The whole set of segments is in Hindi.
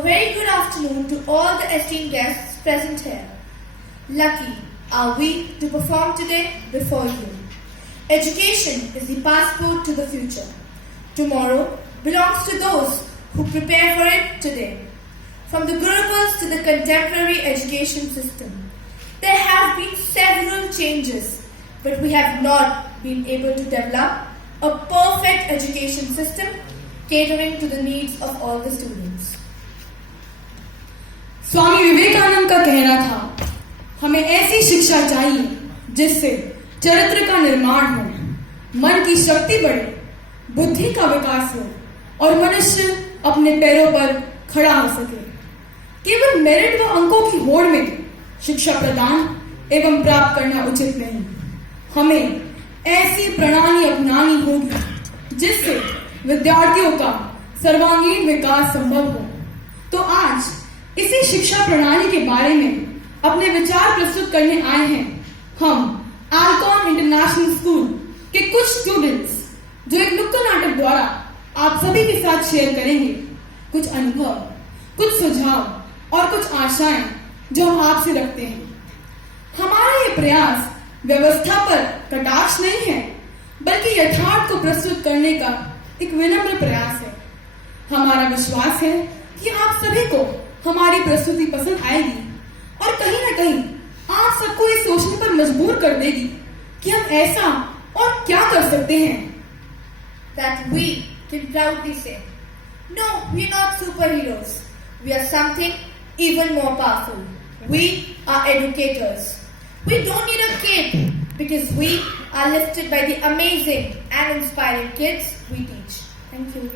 A very good afternoon to all the esteemed guests present here. Lucky are we to perform today before you. Education is the passport to the future. Tomorrow belongs to those who prepare for it today. From the Gurukuls to the contemporary education system, there have been several changes, but we have not been able to develop a perfect education system catering to the needs of all the students. Swami Vivekananda का कहना था, हमें ऐसी शिक्षा चाहिए जिससे चरित्र का निर्माण हो, मन की शक्ति बढ़े, बुद्धि का विकास हो और मनुष्य अपने पैरों पर खड़ा हो सके। केवल मेरिट व अंकों की होड़ में शिक्षा प्रदान एवं प्राप्त करना उचित नहीं। हमें ऐसी प्रणाली अपनानी होगी जिससे विद्यार्थियों का सर्वांगीण विकास संभव हो। तो आज इसी शिक्षा प्रणाली के बारे में अपने विचार प्रस्तुत करने आए हैं हम अल्कॉन इंटरनेशनल स्कूल के कुछ स्टूडेंट्स, जो एक नुक्कड़ नाटक द्वारा आप सभी के साथ शेयर करेंगे कुछ अनुभव, कुछ सुझाव और कुछ आशाएं जो हम आपसे रखते हैं। हमारा ये प्रयास व्यवस्था पर कटाक्ष नहीं है, बल्कि यथार्थ को प्रस्तुत करने का एक विनम्र प्रयास है। हमारा विश्वास है कि आप सभी को हमारी प्रस्तुति पसंद आएगी और कहीं ना कहीं आप सबको ये सोचने पर मजबूर कर देगी कि हम ऐसा और क्या कर सकते हैं। That we can proudly say, no, we are not superheroes. We are something even more powerful. We are educators. We don't need a cape because we are lifted by the amazing and inspiring kids we teach. Thank you.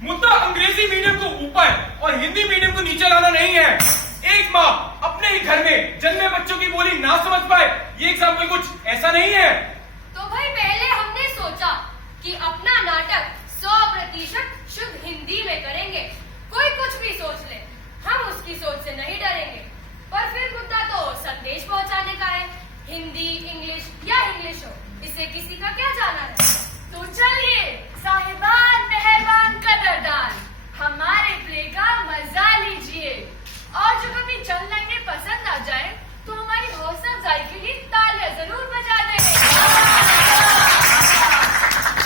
मुद्दा अंग्रेजी मीडियम को ऊपर और हिंदी मीडियम को नीचे लाना नहीं है। एक माँ अपने ही घर में जन्मे बच्चों की बोली ना समझ पाए, ये एग्जाम्पल कुछ ऐसा नहीं है। तो भाई पहले हमने सोचा कि अपना नाटक 100% शुद्ध हिंदी में करेंगे। कोई कुछ भी सोच ले, हम उसकी सोच से नहीं डरेंगे। पर फिर मुद्दा तो संदेश पहुंचाने का है। हिंदी, इंग्लिश या इंग्लिश हो, इससे किसी का क्या जाना है। तो चलिए साहिबान, मेहरबान, कदरदान, हमारे प्ले का मजा लीजिए। और जो कभी चंद लाइनें पसंद आ जाए तो हमारी हौसला अफजाई के लिए तालियां जरूर बजा देंगे।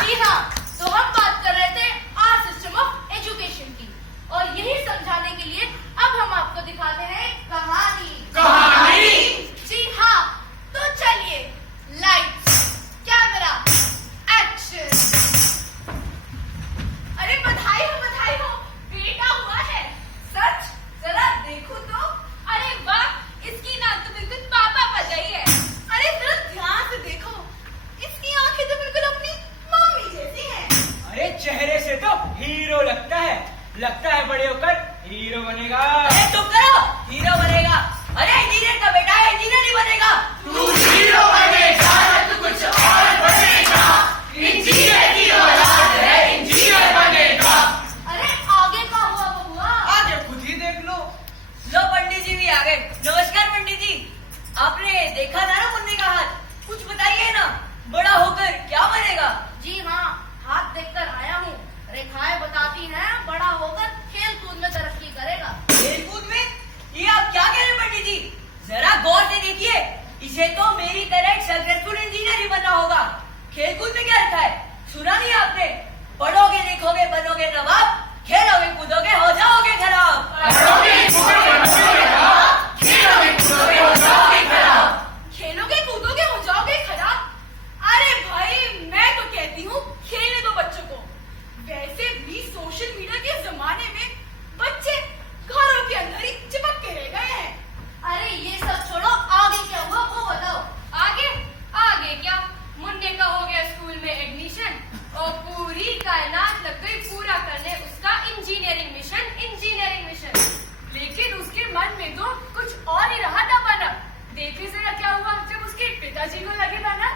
जी हाँ, तो हम बात कर रहे थे आवर सिस्टम ऑफ एजुकेशन की, और यही समझाने के लिए अब हम आपको दिखाते हैं कहानी। जी हाँ, तो चलिए लाइट्स, कैमरा, एक्शन। अरे बधाई हो, बेटा हुआ है। सच? जरा देखो तो। अरे वाह, इसकी नाक तो बिल्कुल पापा पर गई है। अरे जरा ध्यान से देखो, इसकी आंखें तो बिल्कुल अपनी मम्मी जैसी हैं। अरे चेहरे से तो हीरो लगता है बड़े होकर हीरो बनेगा। अरे चुप करो, हीरो बनेगा। अरे इंजीनियर का बेटा है, इंजीनियर ही बनेगा। तू हीरो देखा था ना मुन्ने का हाथ, कुछ बताइए ना, बड़ा होकर क्या बनेगा? जी हाँ, हाथ देखकर आया हूँ। रेखाएं बताती हैं बड़ा होकर खेल कूद में तरक्की करेगा। खेल कूद में? ये आप क्या कह रहे पंडित जी? जरा गौर से देखिए, इसे तो मेरी तरह एक सक्सेसफुल इंजीनियर ही बनना होगा। खेल कूद में क्या रखा है? सुना नहीं आपने? पढ़ोगे लिखोगे बनोगे नवाब, खेलोगे कूदोगे हो जाओगे खराब। खेलोगे कूदोगे हो जाओगे खराब। अरे भाई, मैं तो कहती हूँ खेलने दो बच्चों को। वैसे भी सोशल मीडिया के जमाने में बच्चे घरों के अंदर ही चिपक के रह गए हैं। अरे ये सब छोड़ो, आगे क्या हुआ वो बताओ। आगे आगे क्या, मुन्ने का हो गया स्कूल में एडमिशन और पूरी कायनात लग गई पूरा करने उसका इंजीनियरिंग मिशन। लेकिन उसके मन में तो कुछ और ही रहा था बना। देखिए जरा क्या हुआ जब उसके पिताजी को लगे बना।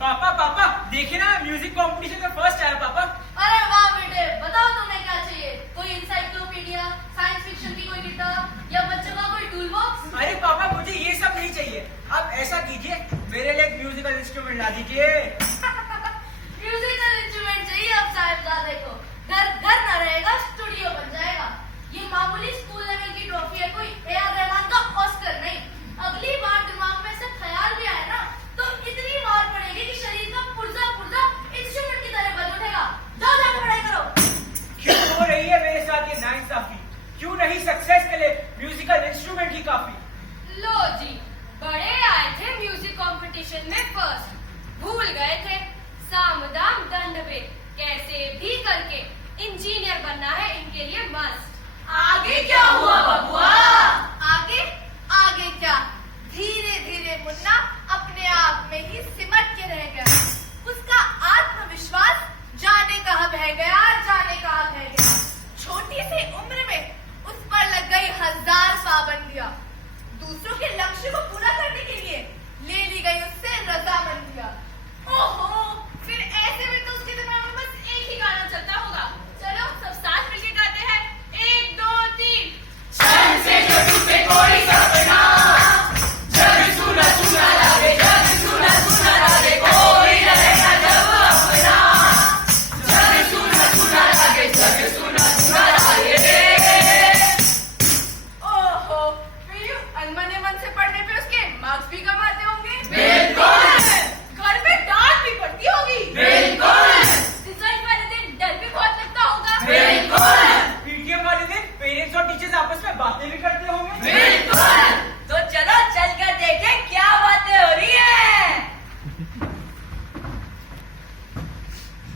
पापा देखिए ना, म्यूजिक कंपटीशन में फर्स्ट आया पापा। अरे वाह बेटे, बताओ तुम्हें क्या चाहिए? कोई इंसाइक्लोपीडिया, साइंस फिक्शन की कोई किताब या बच्चों का कोई टूल बॉक्स? अरे पापा मुझे ये सब नहीं चाहिए, आप ऐसा कीजिए मेरे लिए एक म्यूजिकल इंस्ट्रूमेंट ला दीजिए। म्यूजिकल इंस्ट्रूमेंट चाहिए अब साहिबजादे को? घर घर न रहेगा, स्टूडियो बन जाएगा। ये मामूली स्कूल लेवल की ट्रॉफी है, कोई ए.आर. रहमान का ऑस्कर नहीं। अगली बार दिमाग में से ख्याल भी आए ना तो इतनी मार पड़ेगी कि शरीर का पुर्जा इंस्ट्रूमेंट की तरह बज उठेगा। जाओ जाकर पढ़ाई करो। क्यों हो रही है मेरे साथ ये नाइंसाफी? क्यों नहीं सक्सेस के लिए म्यूजिकल इंस्ट्रूमेंट ही काफी? लो जी, बड़े आए थे म्यूजिक कंपटीशन में फर्स्ट, भूल गए थे साम दाम दंड भेद, कैसे भी करके इंजीनियर बनना है इनके लिए मस्त। आगे क्या हुआ बबुआ? आगे क्या, धीरे धीरे मुन्ना अपने आप में ही सिमट के रह गया। उसका आत्मविश्वास जाने कहाँ बह गया। छोटी सी उम्र में उस पर लग गई 1000 पाबंदियां। दूसरों के लक्ष्य को पूरा करने के लिए ले ली गई उससे रजामंदियां। ओहो, फिर ऐसे में तो उसके दिमाग में बस एक ही गाना चलता होगा। चलो सब साथ मिलके गाते हैं, 1 2 3। छन से जो टूटे कोई सपना, जग सुना सुना लागे, कोई रहेगा जब अपना। जग सुना लागे, ओहो, फिर यूं अनमने मन से पढ़ने पे उसके मार्क्स भी कम आते होंगे। बिल्कुल। घर में डांट भी पड़ती होगी। बिल्कुल। रिजल्ट वाले दिन डर भी बहुत लगता होगा। बिल्कुल। पीटीएम वाले दिन पेरेंट्स और टीचर्स आपस में बातें भी करते होंगे। बिल्कुल। तो चलो चलकर देखें क्या बातें हो रही है।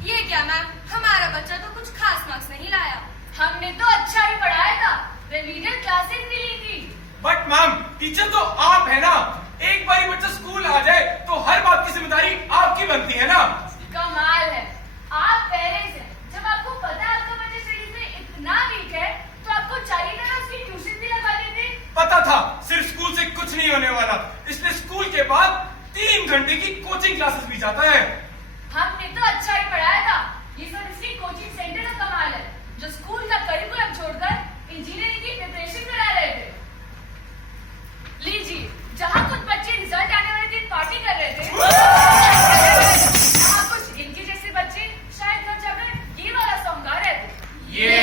ये क्या मैम, हमारा बच्चा तो कुछ खास मार्क्स नहीं लाया। हमने तो अच्छा ही पढ़ाया था, रिवीजन क्लासेस भी ली थी। बट मैम, टीचर तो आप है ना। एक बारी बच्चा स्कूल आ जाए तो हर बात की जिम्मेदारी आपकी बनती है ना। कमाल है, आप पेरेंट्स हैं। जब आपको पता है आपका बच्चा स्टडीज में इतना वीक है तो आपको चाहिए था ना उसकी ट्यूशन भी लगा देते। पता था सिर्फ स्कूल से कुछ नहीं होने वाला, इसलिए स्कूल के बाद 3 घंटे की कोचिंग क्लासेस भी जाता है। हमने तो अच्छा ही पढ़ाया था। ये सब इसकी कोचिंग सेंटर का कमाल है, जो स्कूल का करिकुलम छोड़कर इंजीनियरिंग की प्रिपरेशन करा रहे थे। लीजिए, जहाँ कुछ बच्चे रिजल्ट आने वाले दिन पार्टी कर रहे थे, वहाँ कुछ इनके जैसे बच्चे शायद घर जाकर ये वाला सॉन्ग गा रहे थे। ये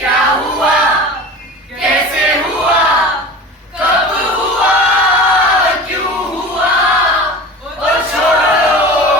क्या हुआ, कैसे हुआ, कब हुआ, क्यों हुआ, ओ छोड़ो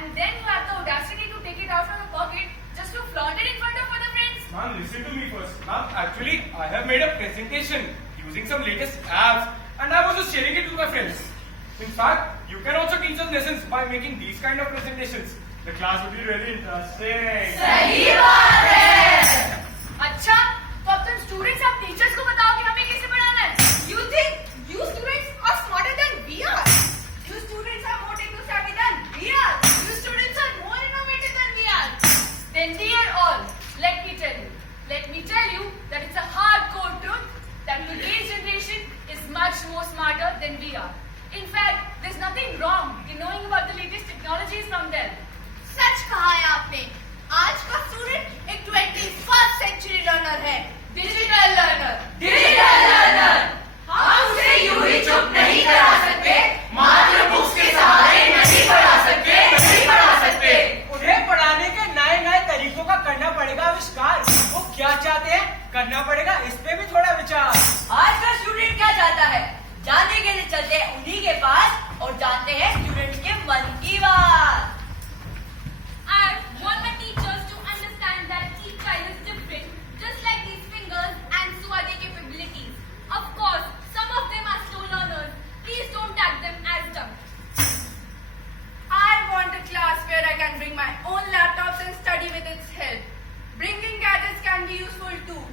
and then you have the audacity to take it out from your pocket just to flaunt it in front of other friends. Ma'am, listen to me first. Ma'am, actually, I have made a presentation using some latest apps and I was just sharing it to my friends. In fact, you can also teach us lessons by making these kind of presentations. The class would be really interesting. सही बात है। अच्छा, तो अब तुम स्टूडेंट्स अब टीचर्स को बताओ कि हमें कैसे पढ़ाना है। You think you students are smarter than we are? You students are more techno-savvy than we are. You students are more innovative than we are. Then dear all, let me tell you that it's a hardcore truth that today's generation is much more smarter than we are. In fact, there's nothing wrong in knowing about the latest technologies from them. सच कहा है आपने। आज का स्टूडेंट एक 21st सेंचुरी लर्नर है। Digital learner. हम उसे यूं ही चुप नहीं करा सकते, मात्र बुक्स के सहारे नहीं पढ़ा सकते। उन्हें पढ़ाने के नए नए तरीकों का करना पड़ेगा आविष्कार। वो क्या चाहते हैं करना पड़ेगा, इस पे भी थोड़ा विचार। आज का स्टूडेंट क्या चाहता है जानने के लिए चलते हैं उन्हीं के पास और जानते हैं स्टूडेंट के मन की बात। I want my teachers to understand that each child is different, just like these fingers, and so are their capabilities. Of course, some of them are slow learners. Please don't tag them as dumb. I want a class where I can bring my own laptops and study with its help. Bringing gadgets can be useful too.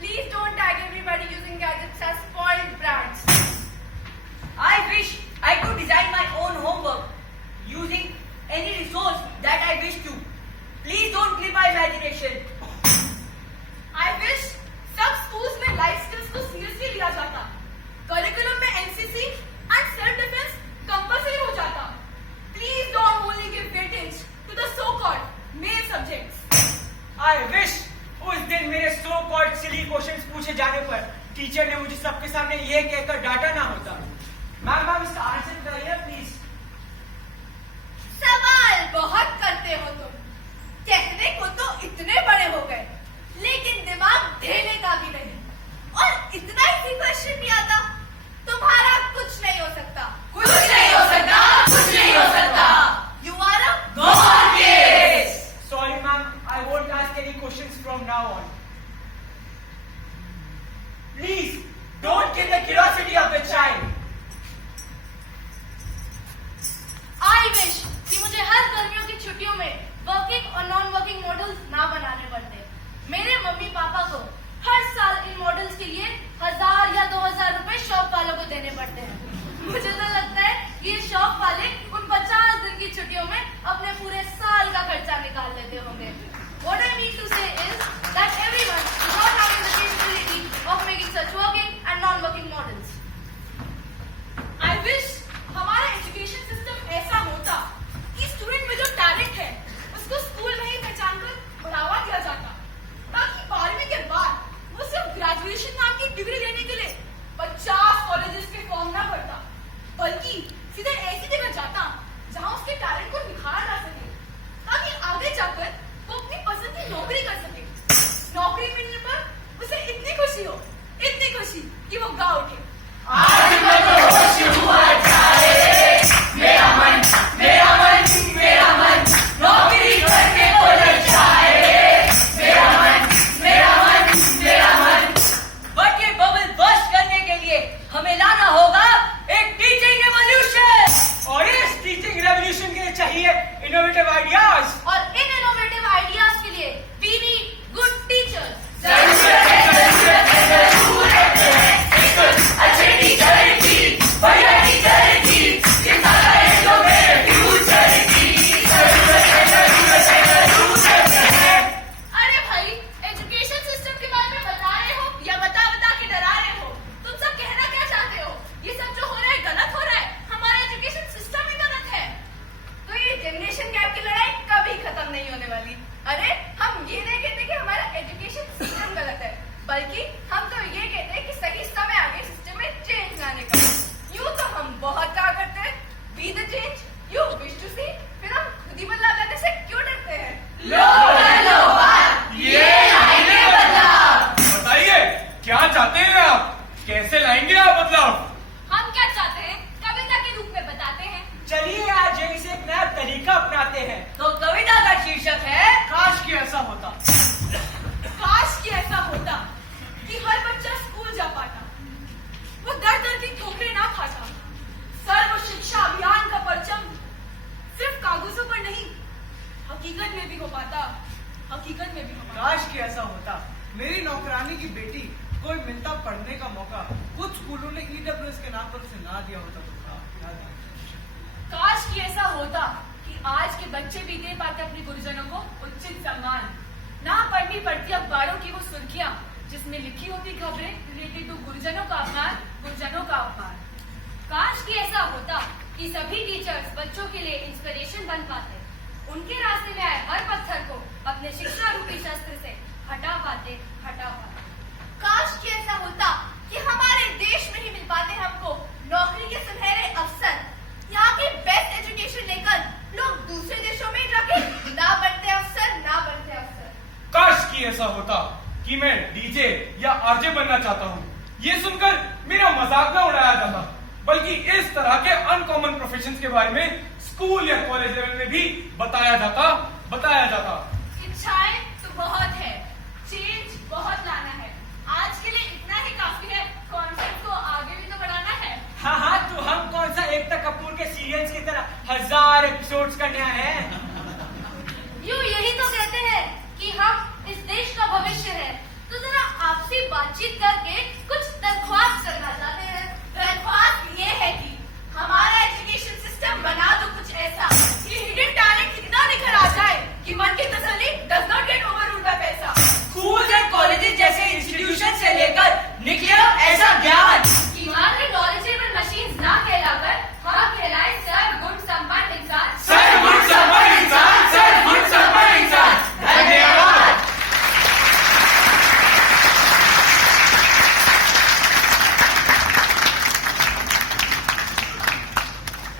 Please don't tag everybody using gadgets as spoiled brats. I wish I could design my own homework using any resource that I wish to. Please don't kill my imagination. I wish सब schools में life skills को seriously लिया जाता। Curriculum में NCC and self defense compulsory हो जाता। Please don't only give weightage to the so-called male subjects. I wish उस दिन मेरे so called silly questions पूछे जाने पर टीचर ने मुझे सबके सामने ये कहकर डांटा ना होता। मैम इसका आंसर बताइए प्लीज। सवाल बहुत करते हो तुम। कहने को तो इतने बड़े हो गए, लेकिन दिमाग ढेले का भी नहीं। और इतना इजी क्वेश्चन नहीं आता। तुम्हारा कुछ नहीं हो सकता। You are a God case. Sorry ma'am, I won't ask any questions from now on. Please don't kill the curiosity of the child. I wish कि मुझे हर गर्मियों की छुट्टियों में वर्किंग और नॉन वर्किंग मॉडल्स ना बनाने पड़ते। मेरे मम्मी पापा को हर साल इन मॉडल्स के लिए 1000 या 2000 रुपए शॉप वालों को देने पड़ते हैं। मुझे तो लगता है कि ये शॉप वाले उन 50 दिन की छुट्टियों में अपने पूरे साल का खर्चा निकाल लेते होंगे। What I mean to say is that everyone is not having the capability of making such working and non-working models. I wish हमारा एजुकेशन सिस्टम ऐसा होता कि स्टूडेंट में जो टैलेंट है उसको स्कूल में ही पहचान कर बढ़ावा दिया जाता, ताकि 12वीं के बाद वो सिर्फ ग्रेजुएशन नाम की डिग्री लेने के लिए 50 कॉलेजेस के फॉर्म ना भरता, बल्कि सीधे ऐसी जगह जाता जहां उसके टैलेंट को निखारा जा सके, ताकि आगे जाकर वो अपनी पसंद की नौकरी कर सके। नौकरी मिलने पर उसे इतनी खुशी कि वो गा उठे। मेरा मन नौकरी करने को ललचाए। मेरा मन। बट ये बबल बस्ट करने के लिए हमें लाना होगा एक टीचिंग रेवोल्यूशन। और इस टीचिंग रेवोल्यूशन के लिए चाहिए इनोवेटिव आइडियाज। और इन इनोवेटिव आइडियाज के लिए we need good teachers। अच्छे टीचर की, बढ़िया टीचर की, चिंता करें तो मेरे फ्यूचर की जरूरत है। अरे भाई, एजुकेशन सिस्टम के बारे में बता रहे हो या बता के डरा रहे हो? तुम सब कहना क्या चाहते हो? ये सब जो हो रहा है गलत हो रहा है। हमारा एजुकेशन सिस्टम ही गलत है। तो ये जनरेशन गैप की लड़ाई की बेटी कोई मिलता पढ़ने का मौका कुछ स्कूलों ने ईडब्ल्यूएस के नाम पर उसे ना दिया होता तो काश कि ऐसा होता कि आज के बच्चे भी दे पाते अपने गुरुजनों को उचित सम्मान। ना पढ़नी पड़ती अखबारों की वो सुर्खियां जिसमें लिखी होती खबरें रिलेटेड टू गुरुजनों का अपमान, गुरुजनों का अपमान। काश कि ऐसा होता कि सभी टीचर्स बच्चों के लिए इंस्पिरेशन बन पाते, उनके रास्ते में आए हर पत्थर को अपने शिक्षा रूपी शस्त्र से हटा पाते। काश कि ऐसा होता कि हमारे देश में ही मिल पाते हमको नौकरी के सुनहरे अवसर। यहाँ की बेस्ट एजुकेशन लेकर लोग दूसरे देशों में जाके ना बनते अफसर। काश कि ऐसा होता कि मैं डीजे या आरजे बनना चाहता हूँ, ये सुनकर मेरा मजाक न उड़ाया जाता, बल्कि इस तरह के अनकॉमन प्रोफेशंस के बारे में स्कूल या कॉलेज लेवल में भी बताया जाता। इच्छाएं तो बहुत है, चेंज बहुत लाना है। आज के लिए इतना ही काफी है, कॉन्सेप्ट को आगे भी तो बढ़ाना है। हाँ, तो हम कौन सा एकता कपूर के सीरियल्स की तरह 1000 एपिसोड्स करने आए हैं। यूँ यही तो कहते हैं कि हम इस देश का भविष्य है, तो जरा आपसी बातचीत करके कुछ दरख्वास्त करना चाहते हैं। दरख्वास्त ये है कि हमारा एजुकेशन सिस्टम बना दो